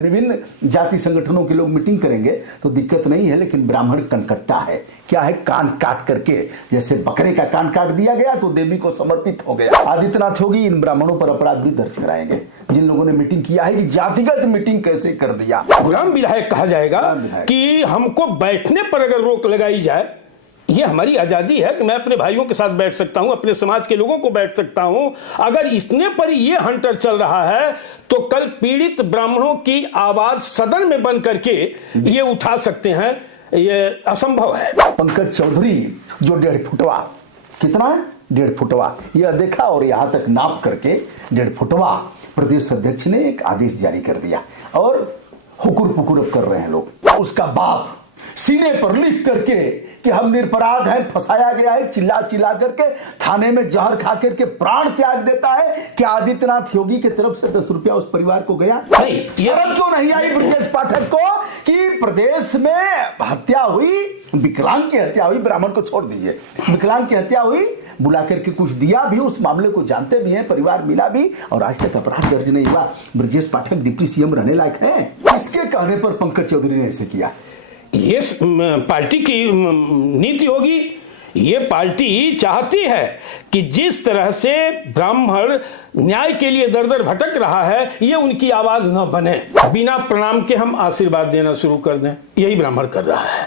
विभिन्न जाति संगठनों के लोग मीटिंग करेंगे तो दिक्कत नहीं है, लेकिन ब्राह्मण कनकट्टा है। क्या है? कान काट करके, जैसे बकरे का कान काट दिया गया तो देवी को समर्पित हो गया। आदित्यनाथ योगी इन ब्राह्मणों पर अपराध भी दर्ज कराएंगे जिन लोगों ने मीटिंग किया है कि जातिगत मीटिंग कैसे कर दिया। गुलाम विधायक कहा जाएगा कि हमको बैठने पर अगर रोक लगाई जाए, ये हमारी आजादी है कि मैं अपने भाइयों के साथ बैठ सकता हूं, अपने समाज के लोगों को बैठ सकता हूं। अगर इसने पर ये हंटर चल रहा है तो कल पीड़ित ब्राह्मणों की आवाज सदन में बन करके ये उठा सकते हैं, ये असंभव है। पंकज चौधरी जो 1.5 फुटवा, कितना 1.5 फुटवा यह देखा और यहां तक नाप करके 1.5 फुटवा प्रदेश अध्यक्ष ने एक आदेश जारी कर दिया और हुकुर पुकुर कर रहे हैं लोग। उसका बाप सीने पर लिख करके कि हम निरपराध हैं, फंसाया गया है, चिल्ला चिल्ला करके थाने में जहर खा करके प्राण त्याग देता है। क्या आदित्यनाथ योगी की तरफ से 10 रुपया उस परिवार को गया? नहीं। शर्म क्यों नहीं आई ब्रजेश पाठक को कि प्रदेश में हत्या हुई, विकलांग की हत्या हुई, ब्राह्मण को छोड़ दीजिए, विकलांग की हत्या हुई, बुला करके कुछ दिया भी, उस मामले को जानते भी हैं, परिवार मिला भी और आज तक अपराध दर्ज नहीं हुआ। ब्रजेश पाठक डिप्टी सीएम रहने लायक है? इसके कहने पर पंकज चौधरी ने ऐसे किया। ये पार्टी की नीति होगी। ये पार्टी चाहती है कि जिस तरह से ब्राह्मण न्याय के लिए दर दर भटक रहा है, ये उनकी आवाज न बने। बिना प्रणाम के हम आशीर्वाद देना शुरू कर दें, यही ब्राह्मण कर रहा है।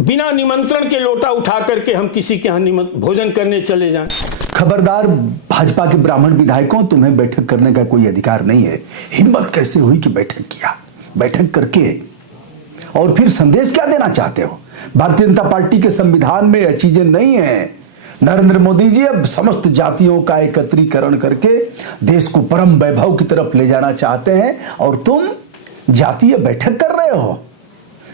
बिना निमंत्रण के लोटा उठा करके हम किसी के यहाँ भोजन करने चले जाएं। खबरदार भाजपा के ब्राह्मण विधायकों, तुम्हें बैठक करने का कोई अधिकार नहीं है। हिम्मत कैसे हुई कि बैठक किया? बैठक करके और फिर संदेश क्या देना चाहते हो? भारतीय जनता पार्टी के संविधान में यह चीजें नहीं है। नरेंद्र मोदी जी अब समस्त जातियों का एकत्रीकरण करके देश को परम वैभव की तरफ ले जाना चाहते हैं और तुम जातीय बैठक कर रहे हो।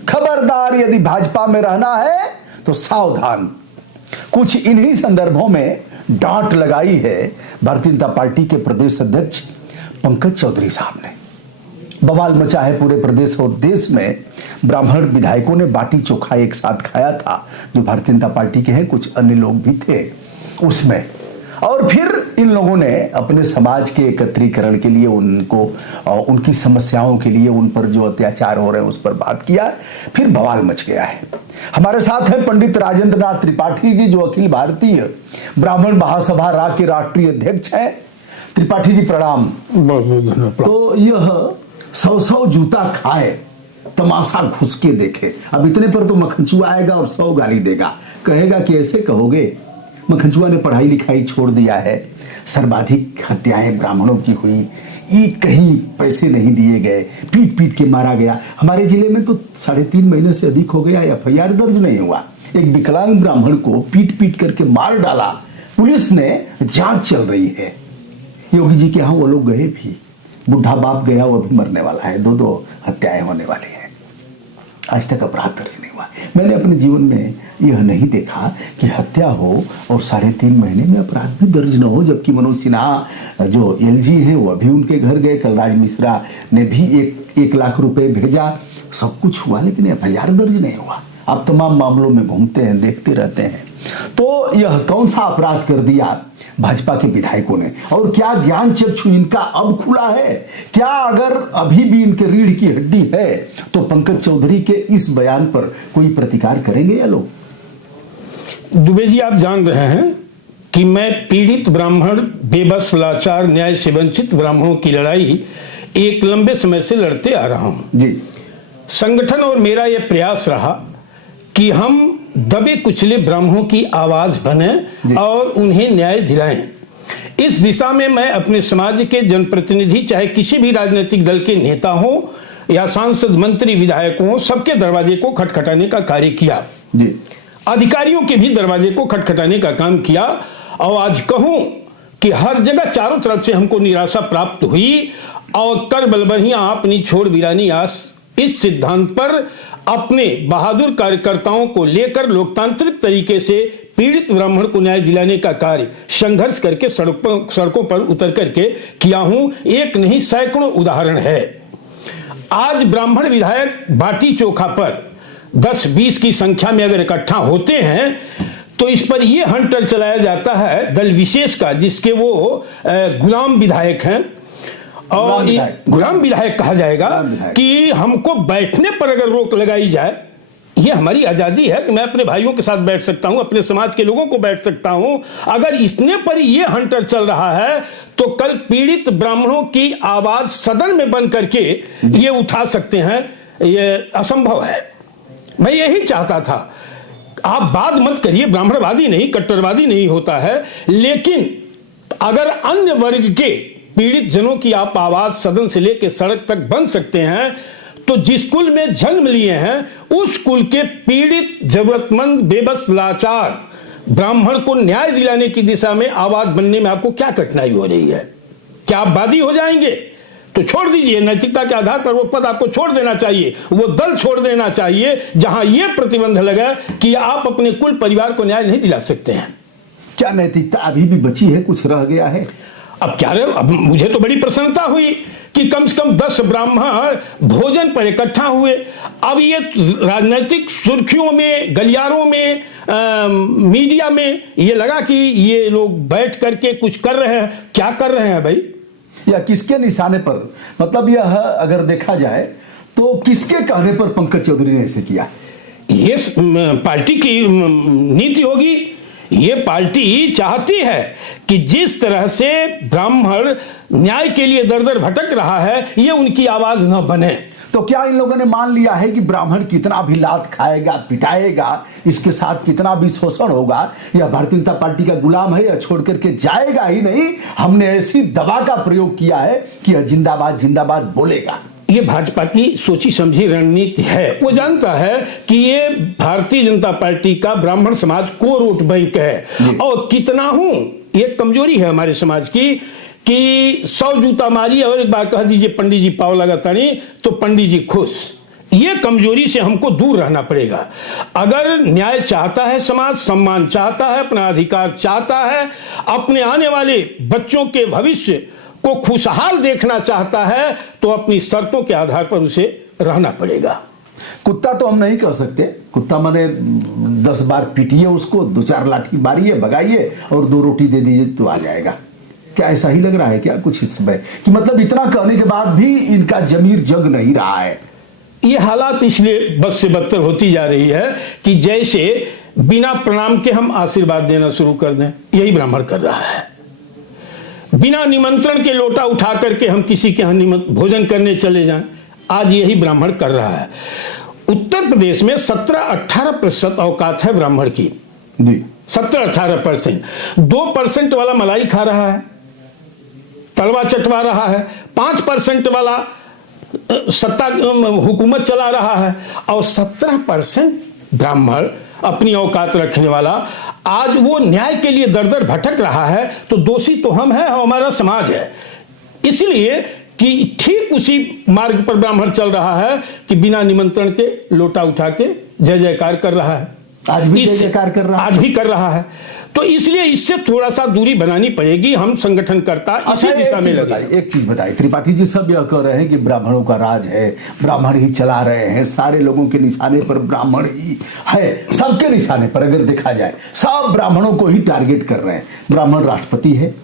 खबरदार, यदि भाजपा में रहना है तो सावधान। कुछ इन्हीं संदर्भों में डांट लगाई है भारतीय जनता पार्टी के प्रदेश अध्यक्ष पंकज चौधरी साहब ने। बवाल मचा है पूरे प्रदेश और देश में। ब्राह्मण विधायकों ने बाटी चोखा एक साथ खाया था, जो भारतीय जनता पार्टी के हैं, कुछ अन्य लोग भी थे उसमें। और फिर इन लोगों ने अपने समाज के एकत्रीकरण के लिए उनको, उनकी समस्याओं के लिए, उन पर जो अत्याचार हो रहे हैं उस पर बात किया। फिर बवाल मच गया है। हमारे साथ है पंडित राजेंद्र नाथ त्रिपाठी जी, जो अखिल भारतीय ब्राह्मण महासभा रा के राष्ट्रीय अध्यक्ष हैं। त्रिपाठी जी प्रणाम। तो यह 100 जूता खाए, तमाशा घुस के देखे। अब इतने पर तो मखनचुआ आएगा और 100 गाली देगा, कहेगा कि ऐसे कहोगे। मखनचुआ ने पढ़ाई लिखाई छोड़ दिया है, सर्वाधिक हत्याएं ब्राह्मणों की हुई, एक कहीं पैसे नहीं दिए गए, पीट पीट के मारा गया। हमारे जिले में तो 3.5 महीने से अधिक हो गया, FIR दर्ज नहीं हुआ। एक विकलांग ब्राह्मण को पीट पीट करके मार डाला, पुलिस ने जांच चल रही है। योगी जी के यहाँ वो लोग गए भी, बुढ़ा बाप गया, वो भी मरने वाला है, 2 हत्याएं होने वाली हैं। आज तक अपराध दर्ज नहीं हुआ। मैंने अपने जीवन में यह नहीं देखा कि हत्या हो और 3.5 महीने में अपराध भी दर्ज न हो, जबकि मनोज सिन्हा जो LG हैं वो अभी उनके घर गए, कलराज मिश्रा ने भी 1 लाख रुपए भेजा, सब कुछ हुआ, लेकिन FIR दर्ज नहीं हुआ। आप तमाम मामलों में घूमते हैं, देखते रहते हैं। तो यह कौन सा अपराध कर दिया भाजपा के विधायकों ने? और क्या ज्ञान चक्षु इनका अब खुला है? क्या अगर अभी भी इनके रीढ़ की हड्डी है तो पंकज चौधरी के इस बयान पर कोई प्रतिकार करेंगे या लोग? दुबे जी, आप जान रहे हैं कि मैं पीड़ित ब्राह्मण, बेबस, लाचार, न्याय से वंचित ब्राह्मणों की लड़ाई एक लंबे समय से लड़ते आ रहा हूं जी। संगठन और मेरा यह प्रयास रहा कि हम दबे कुचले ब्राह्मणों की आवाज बने और उन्हें न्याय दिलाएं। इस दिशा में मैं अपने समाज के जनप्रतिनिधि, चाहे किसी भी राजनीतिक दल के नेता हो या सांसद, मंत्री, विधायक हो, सबके दरवाजे को खटखटाने का कार्य किया जी। अधिकारियों के भी दरवाजे को खटखटाने का काम किया। और आज कहूं कि हर जगह चारों तरफ से हमको निराशा प्राप्त हुई और कर बलबहियां आपनी छोड़ वीरानी आस, इस सिद्धांत पर अपने बहादुर कार्यकर्ताओं को लेकर लोकतांत्रिक तरीके से पीड़ित ब्राह्मण को न्याय दिलाने का कार्य संघर्ष करके सड़कों पर उतर करके किया हूं। एक नहीं, सैकड़ों उदाहरण है। आज ब्राह्मण विधायक बाटी चोखा पर 10-20 की संख्या में अगर इकट्ठा होते हैं तो इस पर यह हंटर चलाया जाता है दल विशेष का, जिसके वो गुलाम विधायक हैं और गुलाम विधायक कहा जाएगा कि हमको बैठने पर अगर रोक लगाई जाए, ये हमारी आजादी है कि मैं अपने भाइयों के साथ बैठ सकता हूं, अपने समाज के लोगों को बैठ सकता हूं। अगर इसने पर ये हंटर चल रहा है तो कल पीड़ित ब्राह्मणों की आवाज सदन में बन करके ये उठा सकते हैं, ये असंभव है। मैं यही चाहता था, आप बात मत करिए, ब्राह्मणवादी नहीं, कट्टरवादी नहीं होता है, लेकिन अगर अन्य वर्ग के पीड़ित जनों की आप आवाज सदन से लेकर सड़क तक बन सकते हैं, तो जिस कुल में जन्म लिए हैं उस कुल के पीड़ित, जरूरतमंद, बेबस, लाचार ब्राह्मण को न्याय दिलाने की दिशा में आवाज बनने में आपको क्या कठिनाई हो रही है? क्या आप वादी हो जाएंगे? तो छोड़ दीजिए, नैतिकता के आधार पर वो पद आपको छोड़ देना चाहिए, वो दल छोड़ देना चाहिए जहां ये प्रतिबंध लगा कि आप अपने कुल परिवार को न्याय नहीं दिला सकते हैं। क्या नैतिकता अभी भी बची है? कुछ रह गया है? अब क्या रहे? अब मुझे तो बड़ी प्रसन्नता हुई कि कम से कम 10 ब्राह्मण भोजन पर इकट्ठा हुए। अब ये राजनीतिक सुर्खियों में, गलियारों में, मीडिया में ये लगा कि ये लोग बैठ करके कुछ कर रहे हैं। क्या कर रहे हैं भाई? या किसके निशाने पर? मतलब यह अगर देखा जाए तो किसके कहने पर पंकज चौधरी ने ऐसे किया? ये पार्टी की नीति होगी। ये पार्टी चाहती है कि जिस तरह से ब्राह्मण न्याय के लिए दर दर भटक रहा है, ये उनकी आवाज न बने। तो क्या इन लोगों ने मान लिया है कि ब्राह्मण कितना भी लात खाएगा, पिटाएगा, इसके साथ कितना भी शोषण होगा, या भारतीय जनता पार्टी का गुलाम है, या छोड़ करके जाएगा ही नहीं? हमने ऐसी दवा का प्रयोग किया है कि यह जिंदाबाद जिंदाबाद बोलेगा। ये भाजपा की सोची समझी रणनीति है। वो जानता है कि ये भारतीय जनता पार्टी का ब्राह्मण समाज को वोट बैंक है, और कितना हूं, ये कमजोरी है हमारे समाज की कि 100 जूता मारी और एक बार कह दीजिए पंडित जी पाव लगाता नहीं तो पंडित जी खुश। ये कमजोरी से हमको दूर रहना पड़ेगा। अगर न्याय चाहता है समाज, सम्मान चाहता है, अपना अधिकार चाहता है, अपने आने वाले बच्चों के भविष्य को खुशहाल देखना चाहता है, तो अपनी शर्तों के आधार पर उसे रहना पड़ेगा। कुत्ता तो हम नहीं कह सकते, कुत्ता माने 10 बार पीटिए उसको, 2-4 लाठी मारिए, भगाइए और 2 रोटी दे दीजिए तो आ जाएगा। क्या ऐसा ही लग रहा है क्या कुछ इसमें कि मतलब इतना कहने के बाद भी इनका जमीर जग नहीं रहा है? ये हालात इसलिए बद से बदतर होती जा रही है कि जैसे बिना प्रणाम के हम आशीर्वाद देना शुरू कर दें, यही ब्राह्मण कर रहा है। बिना निमंत्रण के लोटा उठा करके हम किसी के यहां भोजन करने चले जाएं, आज यही ब्राह्मण कर रहा है। उत्तर प्रदेश में 17-18% औकात है ब्राह्मण की जी, 17-18%। 2% वाला मलाई खा रहा है, तलवा चटवा रहा है, 5% वाला सत्ता हुकूमत चला रहा है, और 17% ब्राह्मण अपनी औकात रखने वाला आज वो न्याय के लिए दर दर भटक रहा है। तो दोषी तो हम हैं, हमारा समाज है। इसलिए कि ठीक उसी मार्ग पर ब्राह्मण चल रहा है कि बिना निमंत्रण के लोटा उठा के जय जयकार कर रहा है। आज भी जय जयकार कर रहा है, आज भी कर रहा है। तो इसलिए इससे थोड़ा सा दूरी बनानी पड़ेगी। हम संगठन करता इसी दिशा में लगे। एक चीज बताइए, त्रिपाठी जी सब यह कह रहे हैं कि ब्राह्मणों का राज है, ब्राह्मण ही चला रहे हैं, सारे लोगों के निशाने पर ब्राह्मण ही है, सबके निशाने पर अगर देखा जाए सब ब्राह्मणों को ही टारगेट कर रहे हैं। ब्राह्मण राष्ट्रपति है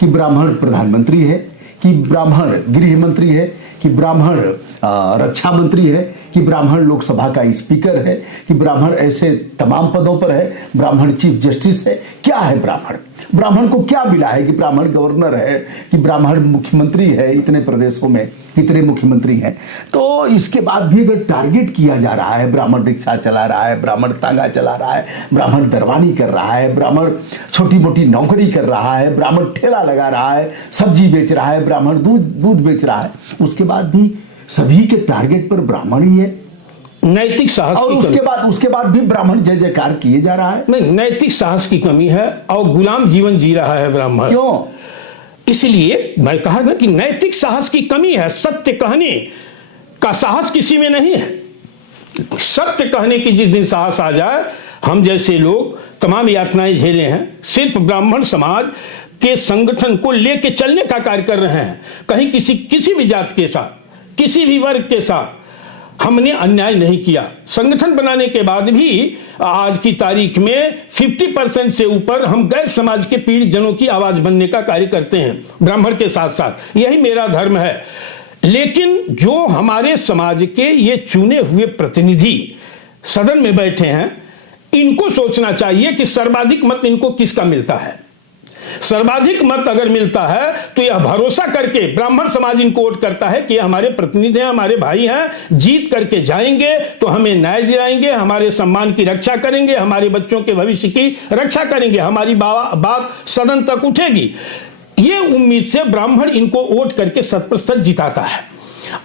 कि ब्राह्मण प्रधानमंत्री है कि ब्राह्मण गृह मंत्री है कि ब्राह्मण रक्षा मंत्री है कि ब्राह्मण लोकसभा का स्पीकर है कि ब्राह्मण ऐसे तमाम पदों पर है, ब्राह्मण चीफ जस्टिस है। क्या है ब्राह्मण? ब्राह्मण को क्या मिला है कि ब्राह्मण गवर्नर है, कि ब्राह्मण मुख्यमंत्री है, इतने प्रदेशों में इतने मुख्यमंत्री हैं। तो इसके बाद भी अगर टारगेट किया जा रहा है, ब्राह्मण रिक्शा चला रहा है, ब्राह्मण तांगा चला रहा है, ब्राह्मण दरवानी कर रहा है, ब्राह्मण छोटी मोटी नौकरी कर रहा है, ब्राह्मण ठेला लगा रहा है, सब्जी बेच रहा है, ब्राह्मण दूध बेच रहा है, उसके बाद भी सभी के टारगेट पर ब्राह्मण ही है। नैतिक साहस और उसके बाद भी ब्राह्मण जय जयकार किए जा रहा है। नहीं, नैतिक साहस की कमी है और गुलाम जीवन जी रहा है ब्राह्मण। क्यों? इसलिए मैं कहा ना कि नैतिक साहस की कमी है। सत्य कहने का साहस किसी में नहीं है। सत्य कहने की जिस दिन साहस आ जाए, हम जैसे लोग तमाम यातनाएं झेले हैं, सिर्फ ब्राह्मण समाज के संगठन को लेके चलने का कार्य कर रहे हैं। कहीं किसी भी जात के साथ, किसी भी वर्ग के साथ हमने अन्याय नहीं किया। संगठन बनाने के बाद भी आज की तारीख में 50% से ऊपर हम गैर समाज के पीड़ित जनों की आवाज बनने का कार्य करते हैं, ब्राह्मण के साथ साथ। यही मेरा धर्म है। लेकिन जो हमारे समाज के ये चुने हुए प्रतिनिधि सदन में बैठे हैं, इनको सोचना चाहिए कि सर्वाधिक मत इनको किसका मिलता है। सर्वाधिक मत अगर मिलता है तो यह भरोसा करके ब्राह्मण समाज इनको वोट करता है कि हमारे प्रतिनिधि हैं, हमारे भाई हैं, जीत करके जाएंगे तो हमें न्याय दिलाएंगे, हमारे सम्मान की रक्षा करेंगे, हमारे बच्चों के भविष्य की रक्षा करेंगे, हमारी बात सदन तक उठेगी। ये उम्मीद से ब्राह्मण इनको वोट करके 100% जिताता है।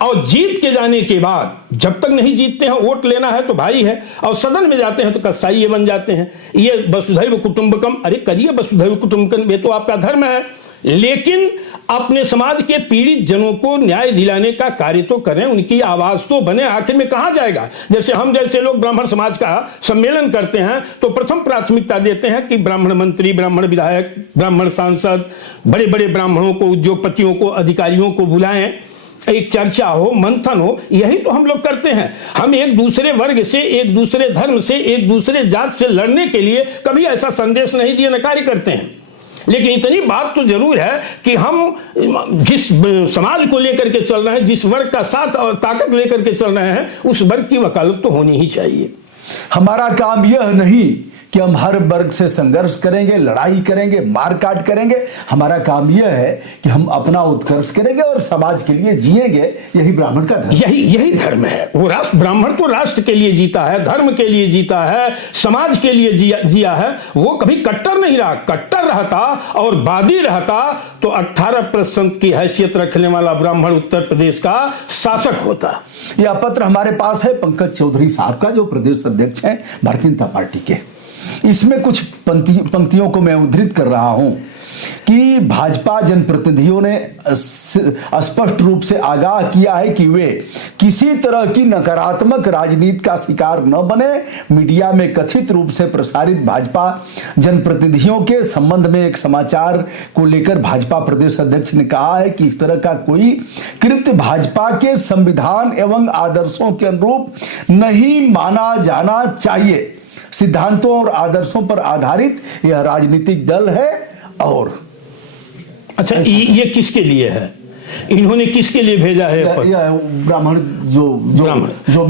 और जीत के जाने के बाद, जब तक नहीं जीतते हैं, वोट लेना है तो भाई है, और सदन में जाते हैं तो कसाई बन जाते हैं। ये वसुधैव कुटुंबकम, अरे करिए वसुधैव कुटुंबकम, ये तो आपका धर्म है, लेकिन अपने समाज के पीड़ित जनों को न्याय दिलाने का कार्य तो करें, उनकी आवाज तो बने। आखिर में कहां जाएगा? जैसे हम जैसे लोग ब्राह्मण समाज का सम्मेलन करते हैं तो प्रथम प्राथमिकता देते हैं कि ब्राह्मण मंत्री, ब्राह्मण विधायक, ब्राह्मण सांसद, बड़े बड़े ब्राह्मणों को, उद्योगपतियों को, अधिकारियों को बुलाएं, एक चर्चा हो, मंथन हो। यही तो हम लोग करते हैं। हम एक दूसरे वर्ग से, एक दूसरे धर्म से, एक दूसरे जात से लड़ने के लिए कभी ऐसा संदेश नहीं दिए, न कार्य करते हैं। लेकिन इतनी बात तो जरूर है कि हम जिस समाज को लेकर के चल रहे हैं, जिस वर्ग का साथ और ताकत लेकर के चल रहे हैं, उस वर्ग की वकालत तो होनी ही चाहिए। हमारा काम यह नहीं कि हम हर वर्ग से संघर्ष करेंगे, लड़ाई करेंगे, मारकाट करेंगे। हमारा काम यह है कि हम अपना उत्कर्ष करेंगे और समाज के लिए जिएंगे। यही ब्राह्मण का धर्म, यही धर्म है। वो राष्ट्र, ब्राह्मण तो राष्ट्र के लिए जीता है, धर्म के लिए जीता है, समाज के लिए जिया है। वो कभी कट्टर नहीं रहा। कट्टर रहता और वादी रहता तो 18% की हैसियत रखने वाला ब्राह्मण उत्तर प्रदेश का शासक होता। यह पत्र हमारे पास है पंकज चौधरी साहब का, जो प्रदेश अध्यक्ष हैं भारतीय जनता पार्टी के। इसमें कुछ पंक्तियों को मैं उद्धृत कर रहा हूं कि भाजपा जनप्रतिनिधियों ने स्पष्ट रूप से आगाह किया है कि वे किसी तरह की नकारात्मक राजनीति का शिकार न बने। मीडिया में कथित रूप से प्रसारित भाजपा जनप्रतिनिधियों के संबंध में एक समाचार को लेकर भाजपा प्रदेश अध्यक्ष ने कहा है कि इस तरह का कोई कृत्य भाजपा के संविधान एवं आदर्शों के अनुरूप नहीं माना जाना चाहिए। सिद्धांतों और आदर्शों पर आधारित यह राजनीतिक दल है। और अच्छा, ये किसके लिए है? इन्होंने किसके लिए भेजा है? ब्राह्मण जो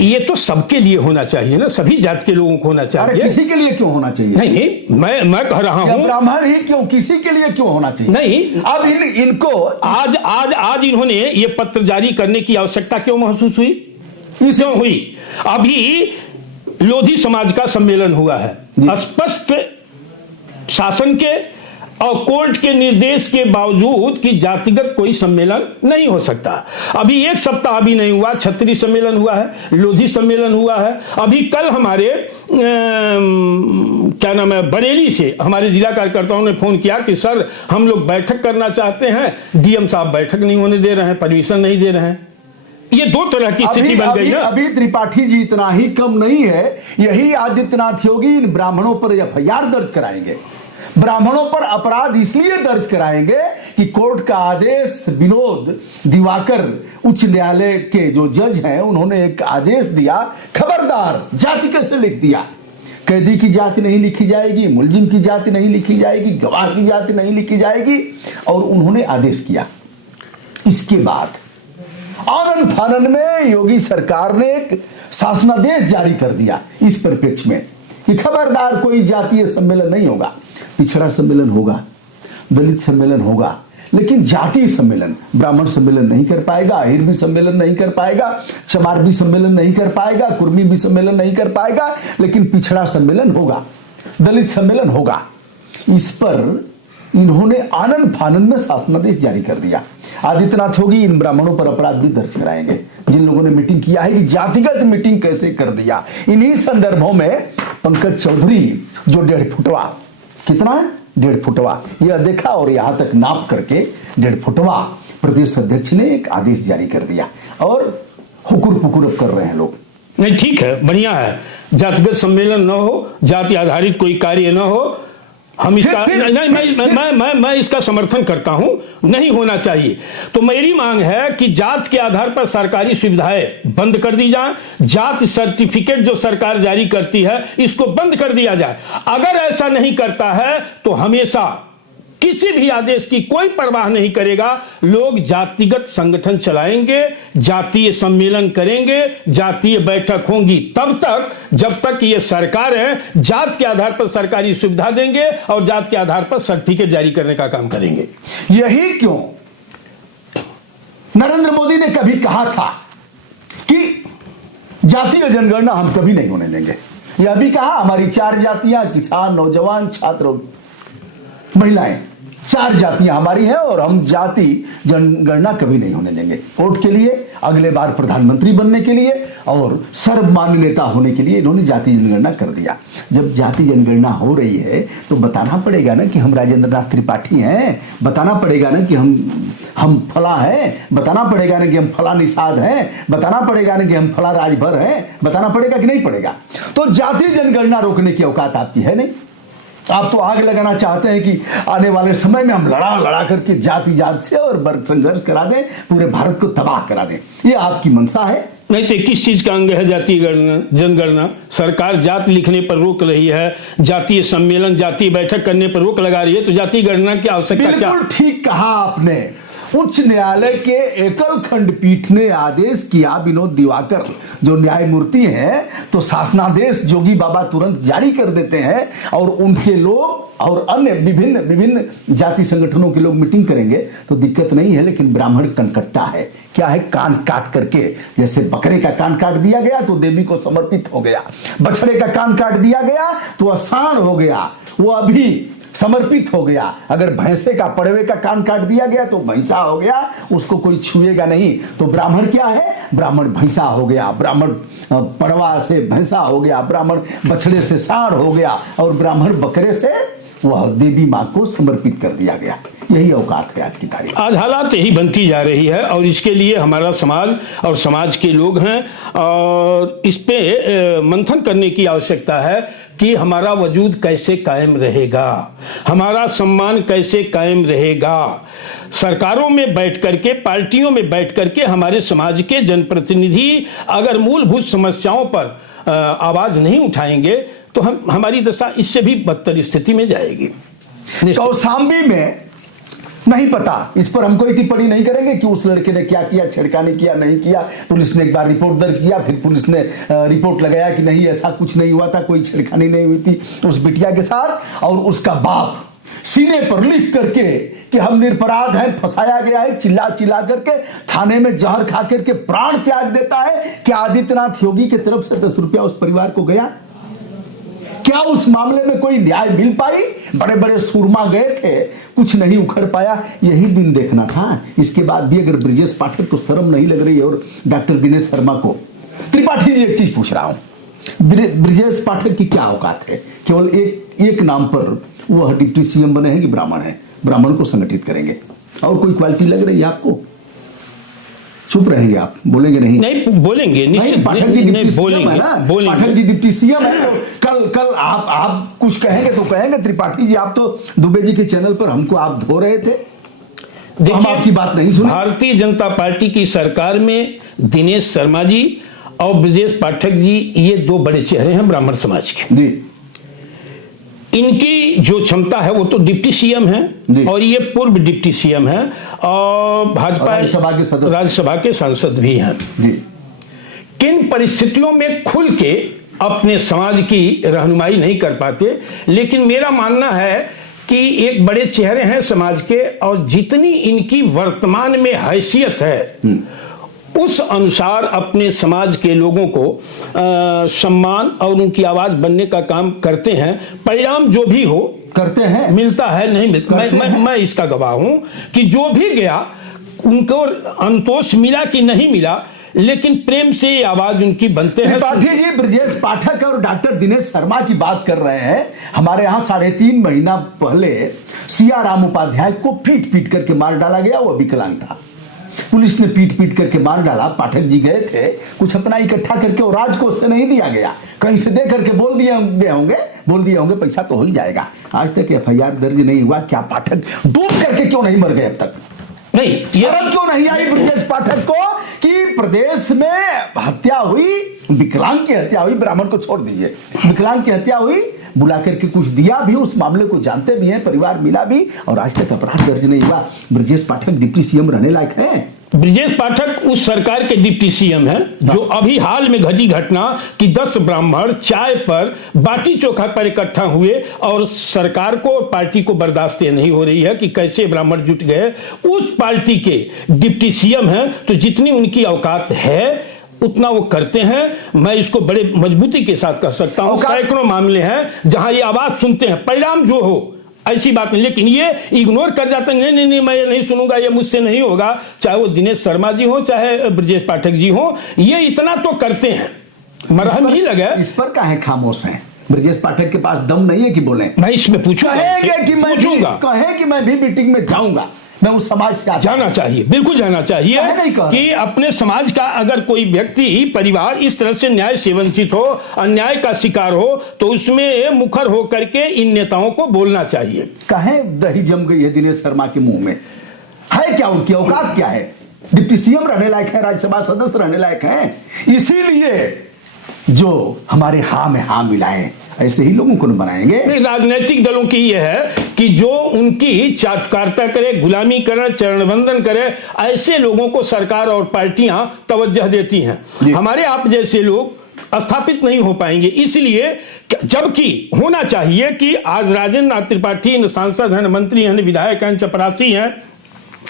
ये तो सबके लिए होना चाहिए ना, सभी जात के लोगों को होना चाहिए। किसी के लिए क्यों होना चाहिए? नहीं, मैं कह रहा हूं ब्राह्मण ही क्यों, किसी के लिए क्यों होना चाहिए? नहीं, अब इनको आज इन्होंने ये पत्र जारी करने की आवश्यकता क्यों महसूस हुई? क्यों हुई? अभी लोधी समाज का सम्मेलन हुआ है। स्पष्ट शासन के और कोर्ट के निर्देश के बावजूद कि जातिगत कोई सम्मेलन नहीं हो सकता। अभी एक सप्ताह भी नहीं हुआ, क्षत्रिय सम्मेलन हुआ है, लोधी सम्मेलन हुआ है। अभी कल हमारे क्या नाम है, बरेली से हमारे जिला कार्यकर्ताओं ने फोन किया कि सर हम लोग बैठक करना चाहते हैं, डीएम साहब बैठक नहीं होने दे रहे हैं, परमिशन नहीं दे रहे हैं। ये दो तरह की स्थिति बन गई है। अभी त्रिपाठी जी इतना ही कम नहीं है, यही आदित्यनाथ योगी इन ब्राह्मणों पर एफआईआर दर्ज कराएंगे। ब्राह्मणों पर अपराध इसलिए दर्ज कराएंगे कि कोर्ट का आदेश, विनोद दिवाकर उच्च न्यायालय के जो जज हैं, उन्होंने एक आदेश दिया, खबरदार जाति कैसे लिख दिया। कैदी की जाति नहीं लिखी जाएगी, मुलजिम की जाति नहीं लिखी जाएगी, गवाह की जाति नहीं लिखी जाएगी, और उन्होंने आदेश किया। इसके बाद आनन फानन में योगी सरकार ने एक शासनादेश जारी कर दिया इस परिप्रेक्ष्य में कि खबरदार कोई जातीय सम्मेलन नहीं होगा। पिछड़ा सम्मेलन होगा, दलित सम्मेलन होगा, लेकिन जातीय सम्मेलन, ब्राह्मण सम्मेलन नहीं कर पाएगा, आहिर भी सम्मेलन नहीं कर पाएगा, चमार भी सम्मेलन नहीं कर पाएगा, कुर्मी भी सम्मेलन नहीं कर पाएगा, लेकिन पिछड़ा सम्मेलन होगा, दलित सम्मेलन होगा। इस पर इन्होंने आनंद फानंद में शासनादेश जारी कर दिया। आदित्यनाथ योगी इन ब्राह्मणों पर अपराध भी दर्ज कराएंगे जिन लोगों ने मीटिंग किया है कि जातिगत मीटिंग कैसे कर दिया। इन्हीं संदर्भों में पंकज चौधरी जो 1.5 फुटवा, कितना है 1.5 फुटवा, यह देखा और यहां तक नाप करके 1.5 फुटवा प्रदेश अध्यक्ष ने एक आदेश जारी कर दिया और हुकुर पुकुर कर रहे हैं लोग। नहीं, ठीक है, बढ़िया है, जातिगत सम्मेलन न हो, जाति आधारित कोई कार्य न हो, हम इसका मैं इसका समर्थन करता हूं, नहीं होना चाहिए। तो मेरी मांग है कि जात के आधार पर सरकारी सुविधाएं बंद कर दी जाए, जात सर्टिफिकेट जो सरकार जारी करती है इसको बंद कर दिया जाए। अगर ऐसा नहीं करता है तो हमेशा किसी भी आदेश की कोई परवाह नहीं करेगा, लोग जातिगत संगठन चलाएंगे, जातीय सम्मेलन करेंगे, जातीय बैठक होंगी, तब तक जब तक ये सरकार है जात के आधार पर सरकारी सुविधा देंगे और जात के आधार पर सर्टिफिकेट जारी करने का काम करेंगे। यही क्यों नरेंद्र मोदी ने कभी कहा था कि जातीय जनगणना हम कभी नहीं होने देंगे। यह भी कहा हमारी 4 जातियां, किसान, नौजवान, छात्र, महिलाएं, 4 जातियां हमारी हैं और हम जाति जनगणना कभी नहीं होने देंगे। वोट के लिए, अगले बार प्रधानमंत्री बनने के लिए और सर्वमान्य नेता होने के लिए इन्होंने जाति जनगणना कर दिया। जब जाति जनगणना हो रही है तो बताना पड़ेगा ना कि हम राजेंद्र नाथ त्रिपाठी हैं, बताना पड़ेगा ना कि हम फला हैं, बताना पड़ेगा ना कि हम फला निषाद हैं, बताना पड़ेगा ना कि हम फला राजभर हैं, बताना पड़ेगा कि नहीं पड़ेगा? तो जाति जनगणना रोकने की औकात आपकी है नहीं। आप तो आग लगाना चाहते हैं कि आने वाले समय में हम लड़ा करके जाति जात से और वर्ग संघर्ष करा दें, पूरे भारत को तबाह करा दें। ये आपकी मंशा है। नहीं तो किस चीज का अंग है जातीय जनगणना? सरकार जात लिखने पर रोक रही है, जातीय सम्मेलन, जातीय बैठक करने पर रोक लगा रही है, तो जातीय गणना की आवश्यकता क्या? बिल्कुल ठीक कहा आपने। उच्च न्यायालय के एकल खंडपीठ ने आदेश किया, विनोद दिवाकर जो न्यायमूर्ति हैं, तो शासनादेश जोगी बाबा तुरंत जारी कर देते हैं और उनके लोग और अन्य विभिन्न जाति संगठनों के लोग मीटिंग करेंगे तो दिक्कत नहीं है। लेकिन ब्राह्मण कनकट्टा है, क्या है, कान काट करके, जैसे बकरे का कान काट दिया गया तो देवी को समर्पित हो गया, बछड़े का कान काट दिया गया तो अषाढ़ हो गया, वो अभी समर्पित हो गया। अगर भैंसे का, पड़वे का कान काट दिया गया तो भैंसा हो गया, उसको कोई छुएगा नहीं। तो ब्राह्मण क्या है? ब्राह्मण भैंसा हो गया, ब्राह्मण पड़वा से भैंसा हो गया, ब्राह्मण बछड़े से सांड हो गया और ब्राह्मण बकरे से वह देवी मां को समर्पित कर दिया गया। यही औकात है आज की तारीख। आज हालात यही बनती जा रही है और इसके लिए हमारा समाज और समाज के लोग हैं और इस पे मंथन करने की आवश्यकता है कि हमारा वजूद कैसे कायम रहेगा, हमारा सम्मान कैसे कायम रहेगा। सरकारों में बैठ करके, पार्टियों में बैठ करके हमारे समाज के जनप्रतिनिधि अगर मूलभूत समस्याओं पर आवाज नहीं उठाएंगे तो हमारी दशा इससे भी बदतर स्थिति में जाएगी। कौशाम्बी में नहीं पता, इस पर हम कोई टिप्पणी नहीं करेंगे कि उस लड़के ने क्या किया, छेड़खानी किया नहीं किया। पुलिस ने एक बार रिपोर्ट दर्ज किया, फिर पुलिस ने रिपोर्ट लगाया कि नहीं ऐसा कुछ नहीं हुआ था, कोई छेड़खानी नहीं हुई थी उस बिटिया के साथ। और उसका बाप सीने पर लिख करके कि हम निरपराध हैं, फंसाया गया है, चिल्ला चिल्ला करके थाने में जहर खा करके प्राण त्याग देता है। क्या आदित्यनाथ योगी की तरफ से 10 रुपया उस परिवार को गया? क्या उस मामले में कोई न्याय मिल पाई? बड़े बड़े सूरमा गए थे, कुछ नहीं उखड़ पाया। यही दिन देखना था। इसके बाद भी अगर ब्रिजेश पाठक को शर्म नहीं लग रही और डॉक्टर दिनेश शर्मा को, त्रिपाठी जी एक चीज पूछ रहा हूं, ब्रिजेश पाठक की क्या औकात है? केवल एक नाम पर वह डिप्टी सीएम बने हैं कि ब्राह्मण है, ब्राह्मण को संगठित करेंगे। और कोई क्वालिटी लग रही है आपको? चुप रहेंगे आप, बोलेंगे नहीं? नहीं बोलेंगे, निश्चित पाठक जी डिप्टी सीएम है ना, बोलेंगे। पाठक जी डिप्टी सीएम है तो कल आप कुछ कहेंगे तो कहेंगे। त्रिपाठी जी आप तो दुबे जी के चैनल पर हमको आप धो रहे थे, तो हम आपकी बात नहीं सुनी। भारतीय जनता पार्टी की सरकार में दिनेश शर्मा जी और ब्रिजेश पाठक जी ये 2 बड़े चेहरे हैं ब्राह्मण समाज के जी। इनकी जो क्षमता है वो तो डिप्टी सीएम है और ये पूर्व डिप्टी सीएम है और भाजपा राज्यसभा के सांसद भी हैं। किन परिस्थितियों में खुल के अपने समाज की रहनुमाई नहीं कर पाते, लेकिन मेरा मानना है कि एक बड़े चेहरे हैं समाज के और जितनी इनकी वर्तमान में हैसियत है उस अनुसार अपने समाज के लोगों को सम्मान और उनकी आवाज बनने का काम करते हैं। परिणाम जो भी हो करते हैं, मिलता है नहीं मिलता, मैं इसका गवाह हूं कि जो भी गया उनको अंतोष मिला कि नहीं मिला, लेकिन प्रेम से आवाज उनकी बनते हैं। त्रिपाठी जी ब्रजेश पाठक और डॉक्टर दिनेश शर्मा की बात कर रहे हैं। हमारे यहाँ 3.5 महीना पहले सिया राम उपाध्याय को पीट करके मार डाला गया, वो विकलांग था। पुलिस ने पीट पीट करके मार डाला। पाठक जी गए थे, कुछ अपना इकट्ठा करके, और राजकोष से नहीं दिया गया, कहीं से दे करके बोल दिए होंगे पैसा तो हो ही जाएगा। आज तक एफआईआर दर्ज नहीं हुआ। क्या पाठक डूब करके क्यों नहीं मर गए अब तक? नहीं, शर्म क्यों नहीं आई ब्रजेश पाठक को कि प्रदेश में हत्या हुई, विकलांग की हत्या हुई, ब्राह्मण को छोड़ दीजिए, विकलांग की हत्या हुई, बुला करके कुछ दिया भी, उस मामले को जानते भी हैं, परिवार मिला भी, और आज तक अपराध दर्ज नहीं हुआ। ब्रजेश पाठक डिप्टी सीएम रहने लायक हैं? ब्रजेश पाठक उस सरकार के डिप्टी सीएम हैं जो अभी हाल में घटी घटना कि 10 ब्राह्मण चाय पर बाटी चोखा पर इकट्ठा हुए और सरकार को और पार्टी को बर्दाश्त नहीं हो रही है कि कैसे ब्राह्मण जुट गए। उस पार्टी के डिप्टी सीएम हैं, तो जितनी उनकी औकात है उतना वो करते हैं। मैं इसको बड़े मजबूती के साथ कह सकता हूं। सैकड़ों मामले हैं जहां ये आवाज सुनते हैं, परिणाम जो हो ऐसी बात नहीं, लेकिन ये इग्नोर कर जाते हैं, नहीं मैं ये नहीं सुनूंगा, ये मुझसे नहीं होगा। चाहे वो दिनेश शर्मा जी हो, चाहे ब्रजेश पाठक जी हो, ये इतना तो करते हैं, मरहम ही लगा। इस पर काहे खामोश हैं? ब्रजेश पाठक के पास दम नहीं है कि बोले? मैं इसमें पूछूंगा कि मैं भी मीटिंग में जाऊंगा, मैं उस समाज से जाना चाहिए, बिल्कुल जाना चाहिए कि अपने समाज का अगर कोई व्यक्ति परिवार इस तरह से न्याय से वंचित हो, अन्याय का शिकार हो, तो उसमें मुखर होकर के इन नेताओं को बोलना चाहिए। कहें दही जम गई है दिनेश शर्मा के मुंह में, है क्या? उनकी औकात क्या है? डिप्टी सीएम रहने लायक है, राज्यसभा सदस्य रहने लायक है। इसीलिए जो हमारे हाँ में हाँ मिलाएं, ऐसे ही लोगों को बनाएंगे। राजनीतिक दलों की यह है कि जो उनकी चाटकारिता करे, गुलामी करे, चरणवंदन करे, ऐसे लोगों को सरकार और पार्टियां तवज्जो देती हैं। हमारे आप जैसे लोग स्थापित नहीं हो पाएंगे। इसलिए जबकि होना चाहिए कि आज राजेंद्र नाथ त्रिपाठी सांसद हैं, मंत्री हैं, विधायक हैं, चपरासी हैं,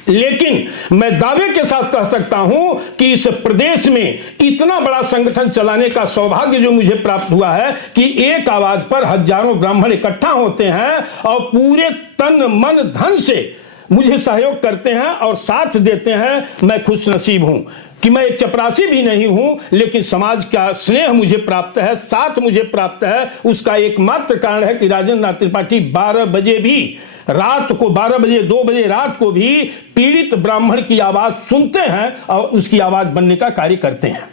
लेकिन मैं दावे के साथ कह सकता हूं कि इस प्रदेश में इतना बड़ा संगठन चलाने का सौभाग्य जो मुझे प्राप्त हुआ है कि एक आवाज पर हजारों ब्राह्मण इकट्ठा होते हैं और पूरे तन मन धन से मुझे सहयोग करते हैं और साथ देते हैं। मैं खुशनसीब हूं कि मैं एक चपरासी भी नहीं हूं, लेकिन समाज का स्नेह मुझे प्राप्त है, साथ मुझे प्राप्त है। उसका एकमात्र कारण है कि राजेंद्र नाथ त्रिपाठी 12 बजे भी रात को, 12 बजे 2 बजे रात को भी पीड़ित ब्राह्मण की आवाज सुनते हैं और उसकी आवाज बनने का कार्य करते हैं।